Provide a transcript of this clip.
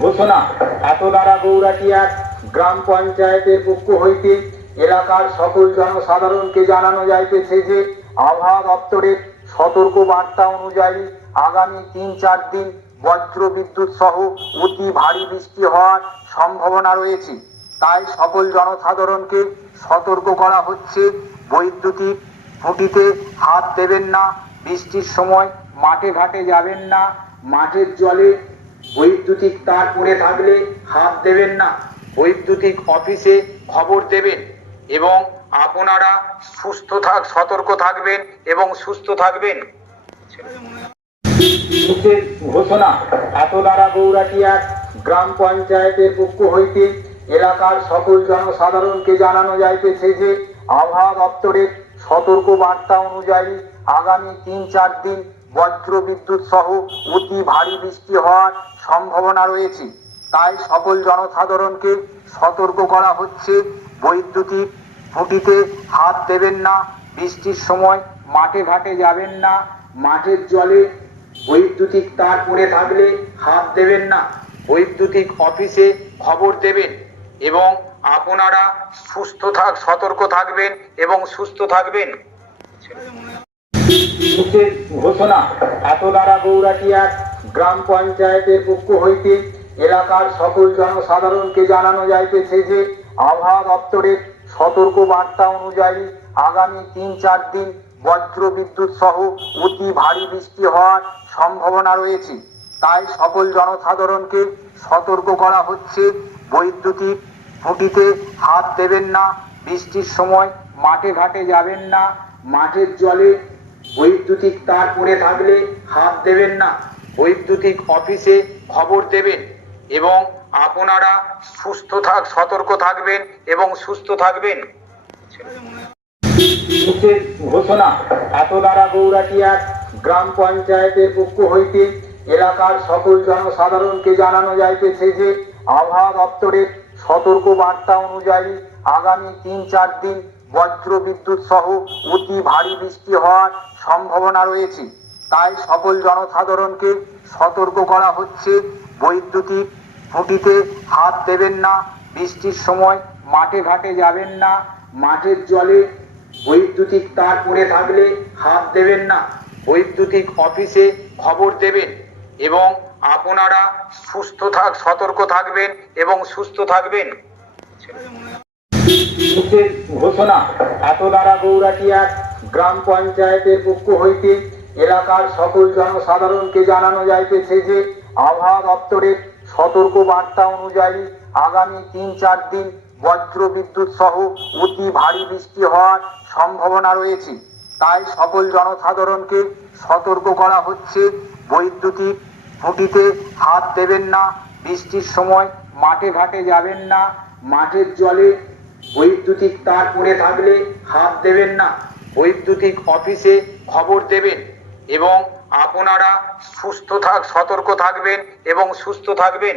ঘোষণা। এত দ্বারা গৌরাটিয়ার গ্রাম পঞ্চায়েতের পক্ষ হইতে এলাকার সকল জনসাধারণকে জানানো যাইতেছে যে, আবহাওয়া দপ্তরের সতর্ক বার্তা অনুযায়ী আগামী তিন চার দিন বজ্র বিদ্যুৎ সহ অতি ভারী বৃষ্টি হওয়ার সম্ভাবনা রয়েছে। তাই সকল জনসাধারণকে সতর্ক করা হচ্ছে। বৈদ্যুতিক খুঁটিতে হাত দেবেন না। বৃষ্টির সময় মাঠে ঘাটে যাবেন না। মাঠের জলে বৈদ্যুতিক তার পড়ে থাকলে হাত দেবেন না। বৈদ্যুতিক অফিসে খবর দেবেন এবং আপনারা সুস্থ থাক, সতর্ক থাকবেন এবং সুস্থ থাকবেন। ঘোষণা দ্বারা গৌরাটিয়ার গ্রাম পঞ্চায়েতের পক্ষ হইতে এলাকার সকল জনসাধারণকে জানানো যাইতেছে যে, আবহাওয়া দপ্তরের সতর্ক বার্তা অনুযায়ী আগামী তিন চার দিন বজ্র বিদ্যুৎ সহ অতি ভারী বৃষ্টি হওয়ার সম্ভাবনা রয়েছে। তাই সকল জনসাধারণকে সতর্ক করা হচ্ছে। বৈদ্যুতিক খুঁটিতে হাত দেবেন না। বৃষ্টির সময় মাঠে ঘাটে যাবেন না। মাঠের জলে বৈদ্যুতিক তার পড়ে থাকলে হাত দেবেন না। বৈদ্যুতিক অফিসে খবর দেবেন এবং আপনারা সুস্থ থাক, সতর্ক থাকবেন এবং সুস্থ থাকবেন। মুখের ঘোষণা। এত দ্বারা গৌরাটিয়ার গ্রাম পঞ্চায়েতের পক্ষ হইতে এলাকার সকল জনসাধারণকে জানানো যাইতেছে যে, আবহাওয়া দপ্তরের সতর্ক বার্তা অনুযায়ী আগামী তিন চার দিন বজ্র বিদ্যুৎ সহ অতি ভারী বৃষ্টি হওয়ার সম্ভাবনা রয়েছে। তাই সকল জনসাধারণকে সতর্ক করা হচ্ছে। বৈদ্যুতিক খুঁটিতে হাত দেবেন না। বৃষ্টির সময় মাঠে ঘাটে যাবেন না। মাঠের জলে বৈদ্যুতিক তার পড়ে থাকলে হাত দেবেন না। বৈদ্যুতিক অফিসে খবর দেবেন এবং আপনারা সুস্থ থাক সতর্ক থাকবেন এবং সুস্থ থাকবেন। ঘোষণা, এত দ্বারা গৌরাটিয়ার গ্রাম পঞ্চায়েতের পক্ষ হইতে এলাকার সকল জনসাধারণকে জানানো যাইতেছে যে, আবহাওয়া দপ্তরের সতর্ক বার্তা অনুযায়ী আগামী তিন চার দিন বজ্র বিদ্যুৎ সহ অতি ভারী বৃষ্টি হওয়ার সম্ভাবনা রয়েছে। তাই সকল জনসাধারণকে সতর্ক করা হচ্ছে। বৈদ্যুতিক খুঁটিতে হাত দেবেন না। বৃষ্টির সময় মাঠে ঘাটে যাবেন না। মাঠের জলে বৈদ্যুতিক তার পড়ে থাকলে হাত দেবেন না। বৈদ্যুতিক অফিসে খবর দেবেন এবং আপনারা সুস্থ থাক, সতর্ক থাকবেন এবং সুস্থ থাকবেন। মুখের ঘোষণা। দ্বারা গৌরাটিয়ার গ্রাম পঞ্চায়েতের পক্ষ হইতে এলাকার সকল জনসাধারণকে জানানো যাইতেছে যে আবহাওয়া দপ্তরের সতর্ক বার্তা অনুযায়ী আগামী তিন চার দিন বজ্র বিদ্যুৎ সহ অতি ভারী বৃষ্টি হওয়ার সম্ভাবনা রয়েছে। তাই সকল জনসাধারণকে সতর্ক করা হচ্ছে। বৈদ্যুতিক খুঁটিতে হাত দেবেন না, বৃষ্টির সময় মাঠে ঘাটে যাবেন না, মাঠের জলে বৈদ্যুতিক তার পড়ে থাকলে হাত দেবেন না। বৈদ্যুতিক অফিসে খবর দেবেন এবং আপনারা সুস্থ থাক, সতর্ক থাকবেন এবং সুস্থ থাকবেন।